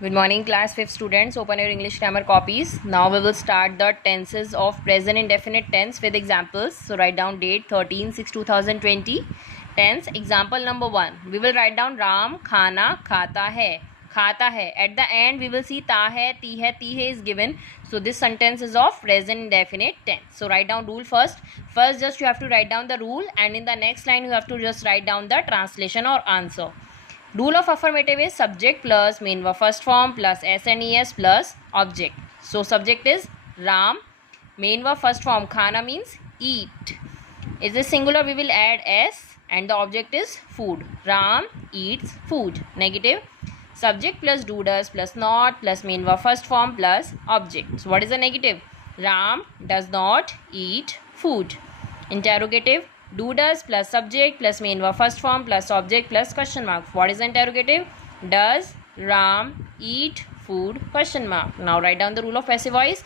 Good morning, class 5th students. Open your English grammar copies. Now we will start the tenses of present indefinite tense with examples. So write down date 13/6/2020. Tense example number 1. We will write down Ram khana khata hai. Khata hai. At the end we will see ta hai, ti hai is given. So this sentence is of present indefinite tense. So write down rule first. First just you have to write down the rule, and in the next line you have to just write down the translation or answer. Rule of affirmative is subject plus main verb first form plus s and es plus object. So subject is Ram, main verb first form khana means eat. Is this singular? We will add s, and the object is food. Ram eats food. Negative, subject plus do does plus not plus main verb first form plus object. So what is the negative? Ram does not eat food. Interrogative, do does plus subject plus main verb first form plus object plus question mark. What is the interrogative? Does Ram eat food? Question mark. Now write down the rule of passive voice.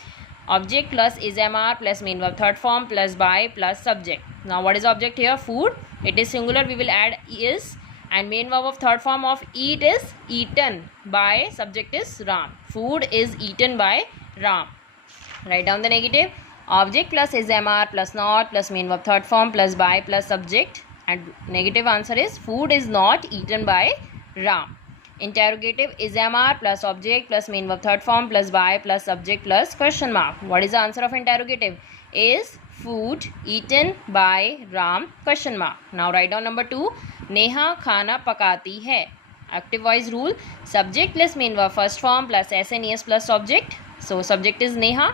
Object plus is mr plus main verb third form plus by plus subject. Now what is the object here? Food. It is singular. We will add is, and main verb of third form of eat is eaten by, subject is Ram. Food is eaten by Ram. Write down the negative. Object plus is mr plus not plus main verb third form plus by plus subject, and negative answer is food is not eaten by Ram. Interrogative is mr plus object plus main verb third form plus by plus subject plus question mark. What is the answer of interrogative? Is food eaten by Ram? Question mark. Now write down number 2. Neha khana pakati hai. Active voice rule. Subject plus main verb first form plus s and es plus object. So subject is Neha.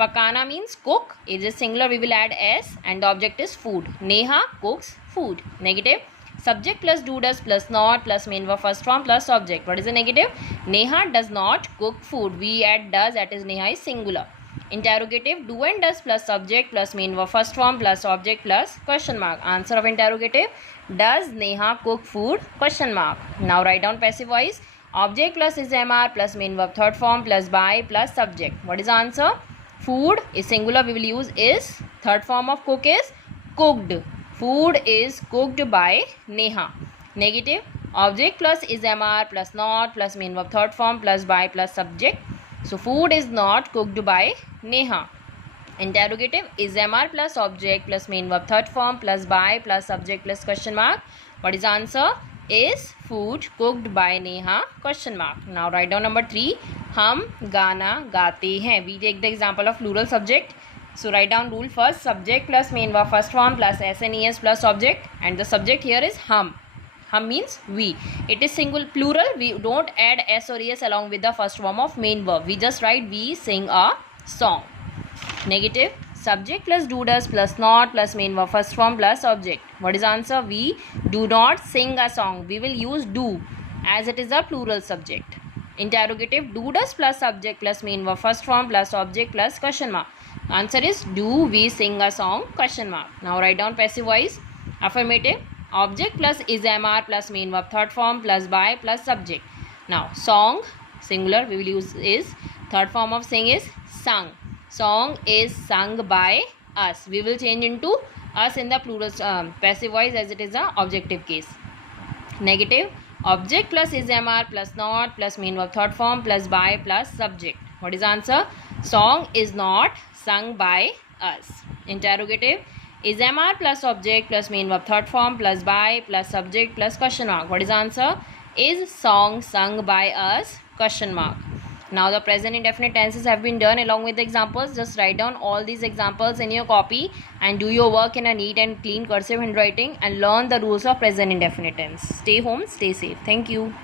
Pakana means cook. It is singular. We will add s, and the object is food. Neha cooks food. Negative, subject plus do does plus not plus main verb first form plus object. What is the negative? Neha does not cook food. We add does, that is Neha is singular. Interrogative, do and does plus subject plus main verb first form plus object plus question mark. Answer of interrogative, does Neha cook food? Question mark. Now write down passive voice. Object plus is mr plus main verb third form plus by plus subject. What is the answer? Food is singular. We will use is. Third form of cook is cooked. Food is cooked by Neha. Negative, object plus is mr plus not plus main verb third form plus by plus subject. So food is not cooked by Neha. Interrogative, is mr plus object plus main verb third form plus by plus subject plus question mark. What is the answer? Is food cooked by Neha? Question mark. Now write down number 3. हम गाना गाते हैं. We take the example of plural subject. So write down rule first. Subject plus main verb first form plus s and es plus object, and the subject here is hum. Hum means we. It is single plural. We don't add s or es along with the first form of main verb. We just write we sing a song. Negative, subject plus do does plus not plus main verb first form plus object. What is the answer? We do not sing a song. We will use do as it is a plural subject. Interrogative, do does plus subject plus main verb first form plus object plus question mark. Answer is do we sing a song? Question mark. Now write down passive voice. Affirmative, object plus is mr plus main verb third form plus by plus subject. Now song singular, we will use is. Third form of sing is sung. Song is sung by us. We will change into us in the plural passive voice as it is a objective case. Negative, object plus is mr plus not plus main verb third form plus by plus subject. What is the answer? Song is not sung by us. Interrogative, is mr plus object plus main verb third form plus by plus subject plus question mark. What is the answer? Is song sung by us? Question mark. Now the present indefinite tenses have been done along with the examples. Just write down all these examples in your copy and do your work in a neat and clean cursive handwriting, and learn the rules of present indefinite tense. Stay home, stay safe. Thank you.